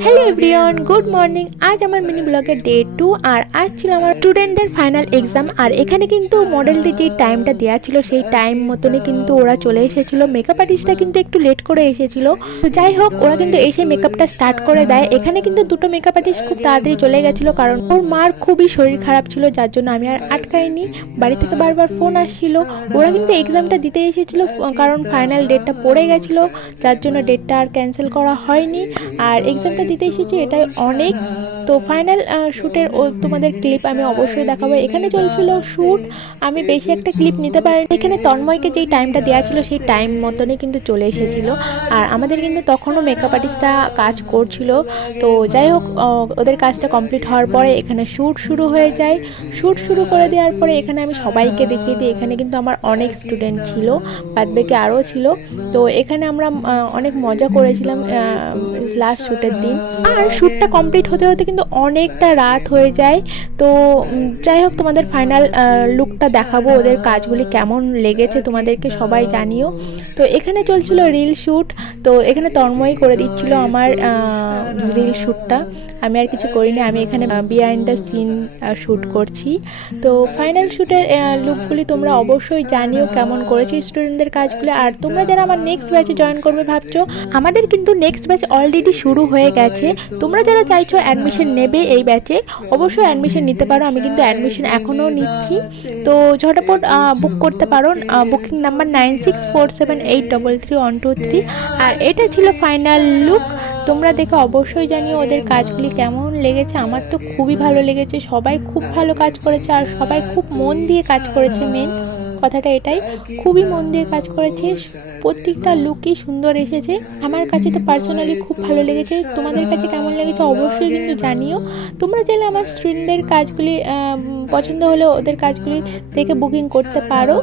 Hello everyone, good morning. আজ আমার mini ব্লগের ডে 2 আর আজ ছিল আমার স্টুডেন্টদের ফাইনাল এক্সাম। আর এখানে কিন্তু মডেলদের যে টাইমটা দেওয়া ছিল সেই টাইম মতনই কিন্তু ওরা চলে এসেছিলো। মেকআপ আর্টিস্টটা কিন্তু একটু লেট করে এসেছিলো, তো যাই হোক ওরা কিন্তু এসে মেকআপটা স্টার্ট করে দেয়। এখানে কিন্তু দুটো মেকআপ আর্টিস্ট খুব তাড়াতাড়ি চলে গেছিলো, কারণ ওর মার খুবই শরীর খারাপ ছিল, যার জন্য আমি আর আটকাইনি। বাড়ি থেকে বারবার ফোন আসছিল। ওরা কিন্তু এক্সামটা দিতে এসেছিলো, কারণ ফাইনাল ডেটটা পড়ে গেছিলো, যার জন্য ডেটটা আর ক্যান্সেল করা হয়নি। আর এক্সামটা দিতে এসেছি, এটাই অনেক। তো ফাইনাল শ্যুটের তোমাদের ক্লিপ আমি অবশ্যই দেখাবো। এখানে চলছিল শ্যুট, আমি বেশি একটা ক্লিপ নিতে পারিনি। এখানে তন্ময়কে যেই টাইমটা দেওয়া ছিল সেই টাইম মতনই কিন্তু চলে এসেছিল। আর আমাদের কিন্তু তখনও মেকআপ আর্টিস্টরা কাজ করছিল। তো যাই হোক, ওদের কাজটা কমপ্লিট হওয়ার পরে এখানে শ্যুট শুরু হয়ে যায়। শ্যুট শুরু করে দেওয়ার পরে এখানে আমি সবাইকে দেখিয়ে দিই। এখানে কিন্তু আমার অনেক স্টুডেন্ট ছিল, বাদবাকি আরও ছিল। তো এখানে আমরা অনেক মজা করেছিলাম লাস্ট শ্যুটের দিন। আর শ্যুটটা কমপ্লিট হতে হতে কিন্তু অনেকটা রাত হয়ে যায়। তো যাই হোক, তোমাদের ফাইনাল লুকটা দেখাবো, ওদের কাজগুলি কেমন লেগেছে তোমাদেরকে সবাই জানিও। তো এখানে চলছিল রিল শ্যুট। তো এখানে তন্ময় করে দিচ্ছিল আমার রিল শ্যুটটা, আমি আর কিছু করিনি। আমি এখানে বিহাইন্ড দ্য সিন শ্যুট করছি। তো ফাইনাল শ্যুটের লুকগুলি তোমরা অবশ্যই জানিও কেমন করেছি স্টুডেন্টদের কাজগুলি। আর তোমরা যারা আমার নেক্সট ব্যাচে জয়েন করবে ভাবছো, আমাদের কিন্তু নেক্সট ব্যাচ অলরেডি শুরু হয়ে গেছে। তোমরা যারা চাইছো অ্যাডমিশন নেবে এই ব্যাচে, অবশ্যই অ্যাডমিশন নিতে পারো। আমি কিন্তু অ্যাডমিশন এখনও নিচ্ছি, তো ঝটপট বুক করতে পারো। Booking number 9647833123। আর এটা ছিল ফাইনাল লুক। তোমরা দেখে অবশ্যই জানিও ওদের কাজগুলি কেমন লেগেছে। আমার তো খুবই ভালো লেগেছে, সবাই খুব ভালো কাজ করেছে আর সবাই খুব মন দিয়ে কাজ করেছে। মেন কথাটা এটাই, খুবই মন দিয়ে কাজ করেছে, প্রত্যেকটা লুকই সুন্দর এসেছে। আমার কাছে তো পার্সোনালি খুব ভালো লেগেছে। তোমাদের কাছে কেমন লেগেছে অবশ্যই কিন্তু জানিও। তোমরা চাইলে আমার স্টুডেন্টদের কাজগুলি পছন্দ হলে ওদের কাজগুলি দেখে বুকিং করতে পারো,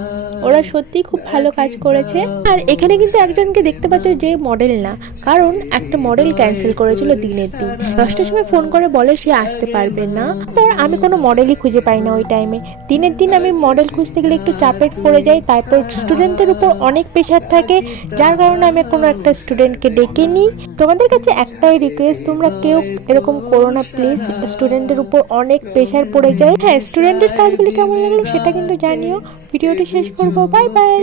ওরা সত্যিই খুব ভালো কাজ করেছে। আর এখানে কিন্তু একজনকে দেখতে পাচ্ছ যে মডেল না, কারণ একটা মডেল ক্যান্সেল করেছিল দিনের দিন। 10টার সময় ফোন করে বলে সে আসতে পারবে না। তারপর আমি কোনো মডেলই খুঁজে পাই না ওই টাইমে। দিনের দিন আমি মডেল খুঁজতে গেলে একটু চাপের পড়ে যাই, তারপর স্টুডেন্টের উপর অনেক প্রেশার থাকে, যার কারণে আমি কোনো একটা স্টুডেন্টকে ডেকে নিই। তোমাদের কাছে একটাই রিকোয়েস্ট, তোমরা কেউ এরকম করো না প্লিজ। স্টুডেন্টের উপর অনেক প্রেশার পড়ে যায়। হ্যাঁ, স্টুডেন্টের কাজগুলি কেমন লাগলো সেটা কিন্তু জানিও। ভিডিওটি শেষ করবো, বাই বাই।